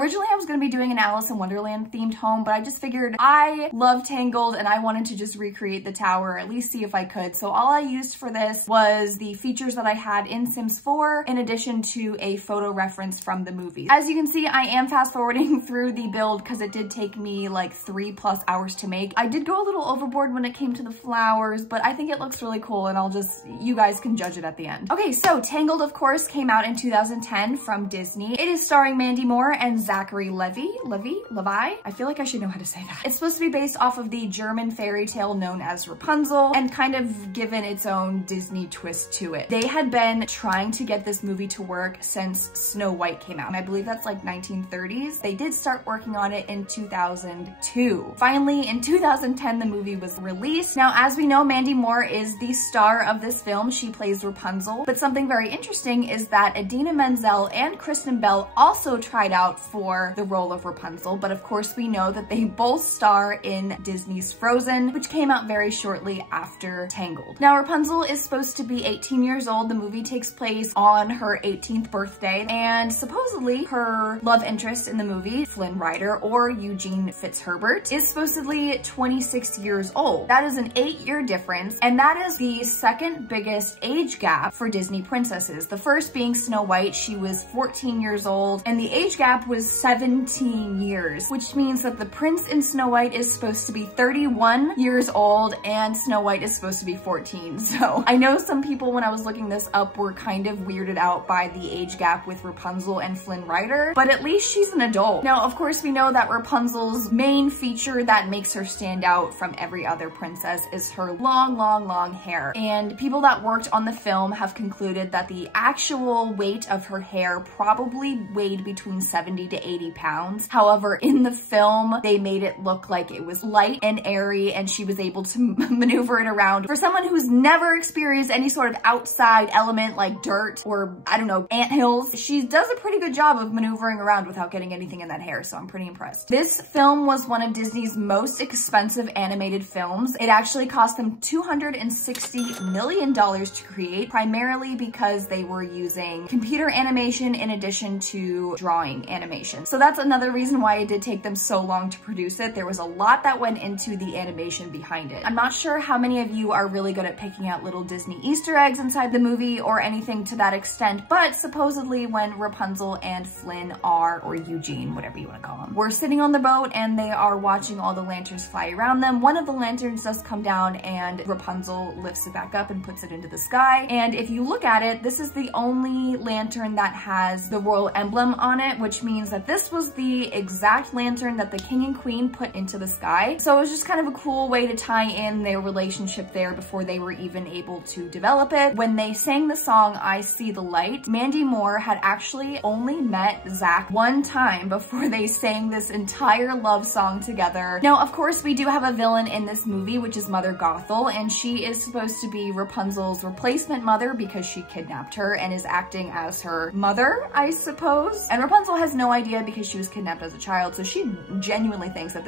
Originally, I was gonna be doing an Alice in Wonderland themed home, but I just figured I love Tangled and I wanted to just recreate the tower, at least see if I could. So all I used for this was the features that I had in Sims 4, in addition to a photo reference from the movie. As you can see, I am fast forwarding through the build because it did take me like 3+ hours to make. I did go a little overboard when it came to the flowers, but I think it looks really cool and you guys can judge it at the end. Okay, so Tangled, of course, came out in 2010 from Disney. It is starring Mandy Moore and Zachary Levi? I feel like I should know how to say that. It's supposed to be based off of the German fairy tale known as Rapunzel and kind of given its own Disney twist to it. They had been trying to get this movie to work since Snow White came out. And I believe that's like 1930s. They did start working on it in 2002. Finally, in 2010, the movie was released. Now, as we know, Mandy Moore is the star of this film. She plays Rapunzel. But something very interesting is that Idina Menzel and Kristen Bell also tried out for the role of Rapunzel, but of course we know that they both star in Disney's Frozen, which came out very shortly after Tangled. Now, Rapunzel is supposed to be 18 years old. The movie takes place on her 18th birthday, and supposedly her love interest in the movie, Flynn Rider or Eugene Fitzherbert, is supposedly 26 years old. That is an 8-year difference, and that is the second biggest age gap for Disney princesses. The first being Snow White, she was 14 years old, and the age gap was 17 years, which means that the prince in Snow White is supposed to be 31 years old and Snow White is supposed to be 14. So I know some people, when I was looking this up, were kind of weirded out by the age gap with Rapunzel and Flynn Rider, but at least she's an adult. Now, of course, we know that Rapunzel's main feature that makes her stand out from every other princess is her long hair. And people that worked on the film have concluded that the actual weight of her hair probably weighed between 70 to 80 pounds. However, in the film, they made it look like it was light and airy and she was able to maneuver it around. For someone who's never experienced any sort of outside element like dirt or, I don't know, anthills, she does a pretty good job of maneuvering around without getting anything in that hair, so I'm pretty impressed. This film was one of Disney's most expensive animated films. It actually cost them $260 million to create, primarily because they were using computer animation in addition to drawing animation. So that's another reason why it did take them so long to produce it. There was a lot that went into the animation behind it. I'm not sure how many of you are really good at picking out little Disney Easter eggs inside the movie or anything to that extent, but supposedly when Rapunzel and Flynn or Eugene, whatever you want to call them, were sitting on the boat and they are watching all the lanterns fly around them, one of the lanterns does come down and Rapunzel lifts it back up and puts it into the sky. And if you look at it, this is the only lantern that has the royal emblem on it, which means that this was the exact lantern that the king and queen put into the sky. So it was just kind of a cool way to tie in their relationship there before they were even able to develop it. When they sang the song, I See the Light, Mandy Moore had actually only met Zach one time before they sang this entire love song together. Now, of course, we do have a villain in this movie, which is Mother Gothel, and she is supposed to be Rapunzel's replacement mother because she kidnapped her and is acting as her mother, I suppose. And Rapunzel has no idea because she was kidnapped as a child, so she genuinely thinks that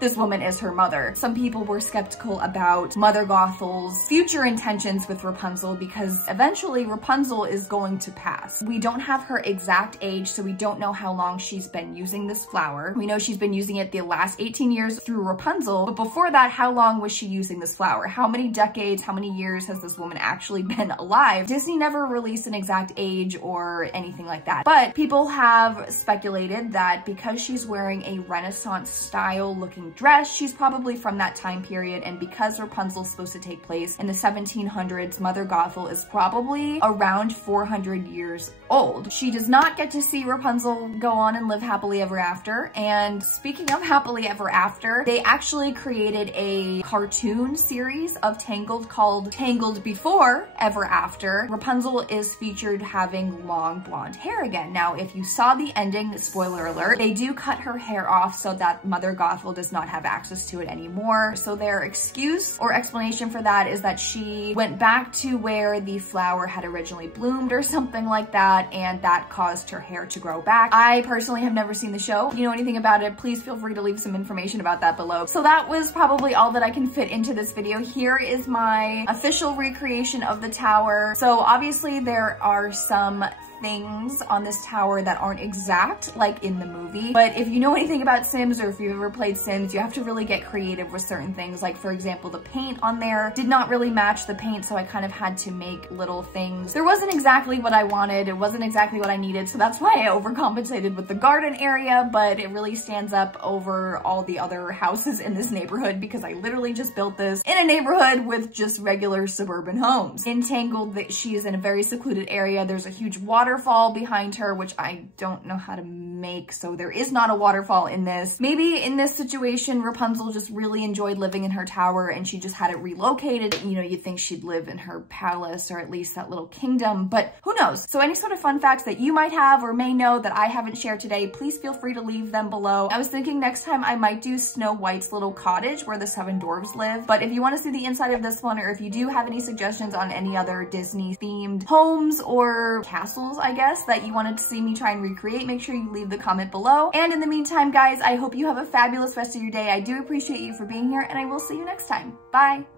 this woman is her mother. Some people were skeptical about Mother Gothel's future intentions with Rapunzel because eventually Rapunzel is going to pass. We don't have her exact age, so we don't know how long she's been using this flower. We know she's been using it the last 18 years through Rapunzel, but before that, how long was she using this flower? How many decades, how many years has this woman actually been alive? Disney never released an exact age or anything like that, but people have speculated that because she's wearing a Renaissance style looking dress, she's probably from that time period, and because Rapunzel's supposed to take place in the 1700s, Mother Gothel is probably around 400 years old. She does not get to see Rapunzel go on and live happily ever after, and speaking of happily ever after, they actually created a cartoon series of Tangled called Tangled Before Ever After. Rapunzel is featured having long blonde hair again. Now, if you saw the ending, spoiler alert, they do cut her hair off so that Mother Gothel does not have access to it anymore. So their excuse or explanation for that is that she went back to where the flower had originally bloomed or something like that, and that caused her hair to grow back. I personally have never seen the show. If you know anything about it, please feel free to leave some information about that below. So that was probably all that I can fit into this video. Here is my official recreation of the tower. So obviously there are some things on this tower that aren't exact like in the movie. But if you know anything about Sims, or if you've ever played Sims, you have to really get creative with certain things. Like for example, the paint on there did not really match the paint, so I kind of had to make little things. There wasn't exactly what I wanted, it wasn't exactly what I needed, so that's why I overcompensated with the garden area, but it really stands up over all the other houses in this neighborhood because I literally just built this in a neighborhood with just regular suburban homes. In Tangled, she is in a very secluded area. There's a huge waterfall behind her, which I don't know how to make, so there is not a waterfall in this. Maybe in this situation, Rapunzel just really enjoyed living in her tower and she just had it relocated. You know, you'd think she'd live in her palace, or at least that little kingdom, but who knows? So any sort of fun facts that you might have or may know that I haven't shared today, please feel free to leave them below. I was thinking next time I might do Snow White's little cottage where the 7 dwarves live, but if you want to see the inside of this one, or if you do have any suggestions on any other Disney themed homes or castles, I guess, that you wanted to see me try and recreate, make sure you leave the comment below. And in the meantime, guys, I hope you have a fabulous rest of your day. I do appreciate you for being here, and I will see you next time. Bye!